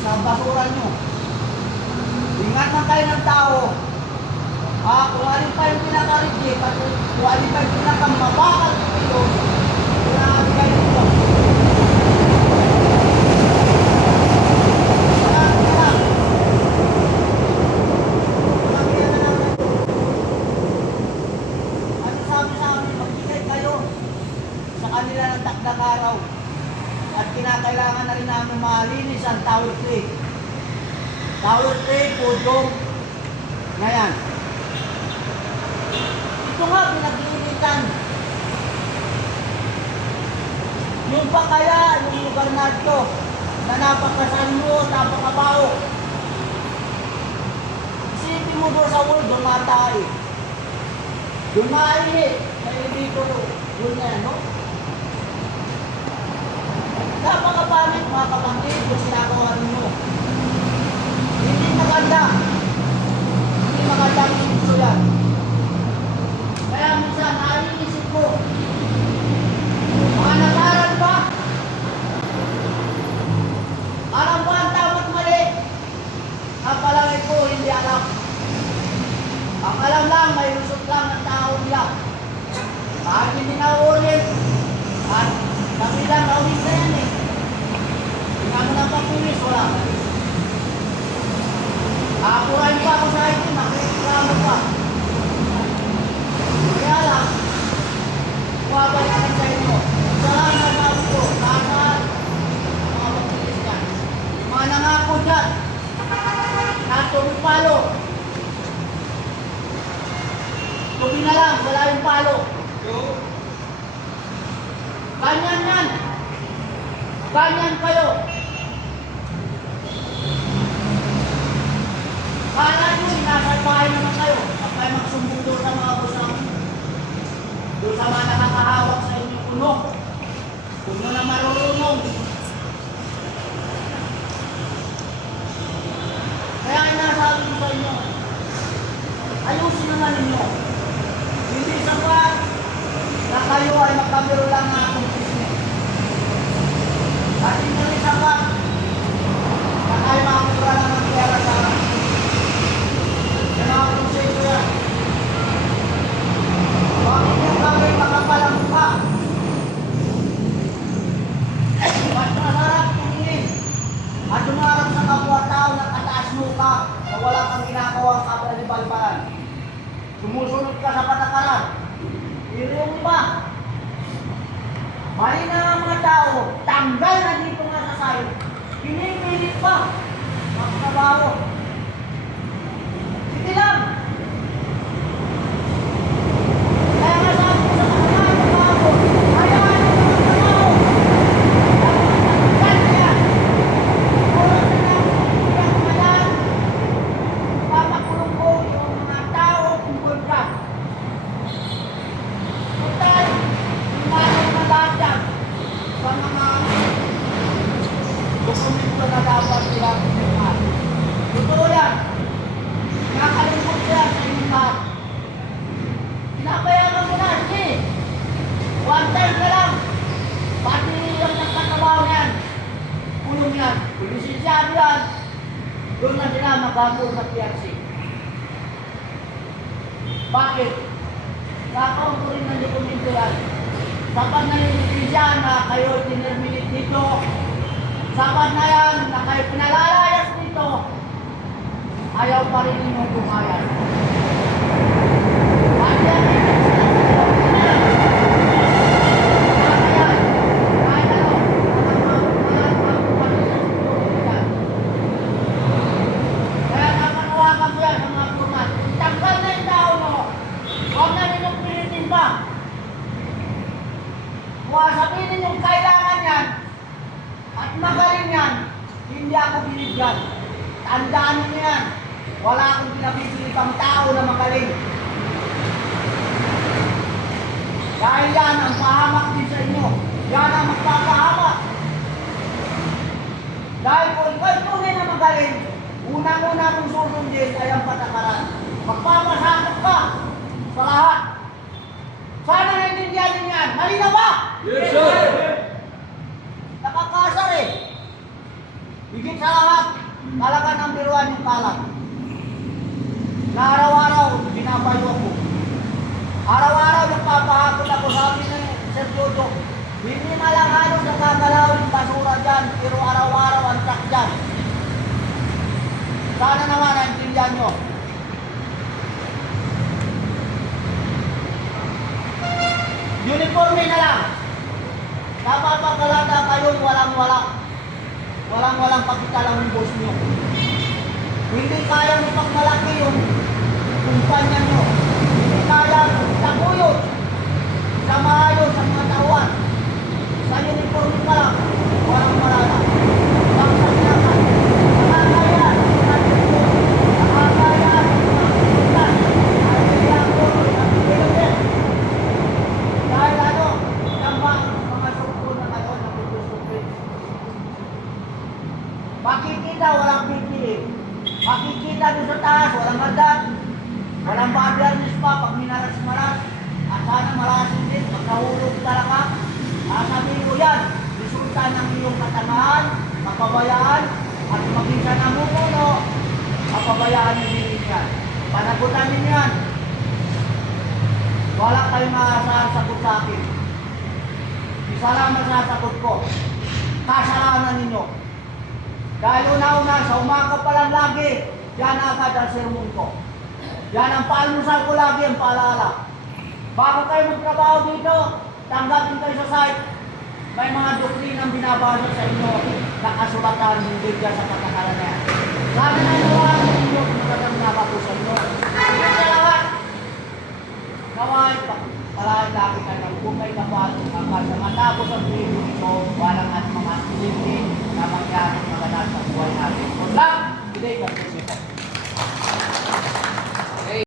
sa basura nyo. Ingatan kayo ng tao. Kung alin pa yung pinaka-reject at kung alin pa yung pinaka-mabakal ito, pinakabigay nito. Ano sabi sa amin, magbigay kayo sa kanila ng takdang araw. At kinakailangan na rin namin malinis ang tower tray. Tower tray, pudong. Ngayon. Ito nga, pinag-iinitan. Yung pa kaya, yung lugar na ito, na napakasanyo, napakabaho. Isipin mo doon sa world, doon matay. Doon mainit. Kaya dito, doon na yan, no? Napakapangit mga kapatid yung sinagawa ninyo. Hindi maganda. Hindi maganda ang ito yan. Kaya minsan, naiisip ko, mga nag-aral ba? Alam ba ang tama't mali? Napalagay ko, hindi alam. Ang alam lang, may lusot lang ang tao nila. Kahit hindi naulit, at kami lang naulit na yan eh. Tingnan mo na papulis, wala. Nakakurain pa ako sa itin, nakikiklamo pa. Kaya lang, kumabay natin sa inyo. Saan na sabi ko, nasaan mga papulis yan. Mga nangako dyan, natulog palo. Tubi na lang, wala yung palo. Ganyan yan. Ganyan kayo. Kala nyo, sinasalbahay naman kayo. At kayo magsumbong doon sa mga busang. Doon sa mga nakakahawak sa inyong puno. Puno na marurunong. Kaya inasabi ko sa inyo, ayusin naman ninyo. Hindi sapat na kayo ay magkabiro lang na akong business. At hindi rin sapat na kayo makakura lang ng pera sa mga proseso yan. Bakit yung kami makapalang mukha? Ba't masarap tumingin at tumarap sa kapwa-tao ng kataas mukha na wala kang ginagawang kabalibalibalan? Sumusunod ka sa patakaran. Yung iba, may na mga tao, tanggal na dito nga sa sayo, pinipilit pa ang trabaho. Sige lang. Kaya nga sabi ko sa kanila, trabaho, hayaan nyo naman trabaho. Tanggal na yan. Oras na lang, iyak na yan. Papakulong ko yung mga tao kung kontra. Total, imanin na lahat yan sa mga dokumento na dapat nila pinirmahan. Totoo yan. Nakalimutan ko yan sa inyong lahat. Pinapayagan mo na, hindi. One time ka lang. Pati yung nagkatabaw yan. Kulong yan. Pulisensyahan yan. Doon na sila magagawin sa PRC. Bakit? Kakaon ko rin ng dokumento yan. Sapat na yung na kayo tinerminate dito. Sapat na yan na kayo pinalalayas dito. Ayaw pa rin ninyong bumayan. At yan, kaya napanawagan ko yan sa mga kurmat. Tanggal na yung tao mo. Huwag na ninyong pilitin pa. Kung sabihin yung kailangan yan at magaling yan, hindi ako binigyan. Tandaan niyo yan. Wala akong pinabibili pang tao na magaling. Dahil yan ang pahamak din sa inyo. Yan ang magpapahamak. Dahil kung ikaw tunay na magaling, unang-una mong susundin ay ang patakaran. Magpapasakot ka sa lahat. Sana naintindihan din yan. Mali na ba? Yes, sir! Nakakasar eh. Higit sa lahat, talaga ng biruan yung kalat. Na araw-araw, binabayo ako. Araw-araw, nagpapahakot ako, sabi ni Sir Jojo, hindi na lang halos nakagalaw yung basura dyan, pero araw-araw ang truck dyan. Sana naman, naintindihan nyo. Uniforme na lang. Napapakalata kayong walang-wala. Walang-walang pakita yung boss nyo. Hindi kayang ipagmalaki yung kumpanya nyo. Hindi kayang taguyod sa maayos sa mga tauhan. Sa uniforme pa lang, walang-wala na. Pagsasakan, nakakaya, nakakaya, dahil ano, tambang mga sukul na ngayon na putusupin. Makikita, walang PPE. Makikita doon sa taas, walang adat. Walang babiarnis pa pag minaras-maras. At sana marasin din, magkahulog talaga. Sabi ko yan, resulta ng iyong katangahan, kapabayaan, at maging sa namumuno, kapabayaan nyo din yan. Panagutan ninyo yan. Wala kayong maasahan sagot sa akin. Isa lang masasagot ko. Kasalanan ninyo. Dahil una-una, sa umaga pa lang lagi, yan agad ang sermon ko. Yan ang paalmusal ko lagi, ang paalala. Bago kayo magtrabaho dito, tanggapin kayo sa site. May mga doktrinang binabasa sa inyo, nakasulatan, hindi dyan sa patakaran na yan. Sana na nawa, hindi ko magandang nabato sa inyo. Hindi sa lahat. Naway, parahan lagi ka ng kung may kapatid hanggang sa matapos ang video ito, walang at mga silipin na mangyari mga sa buhay natin. Kung lang, hindi ka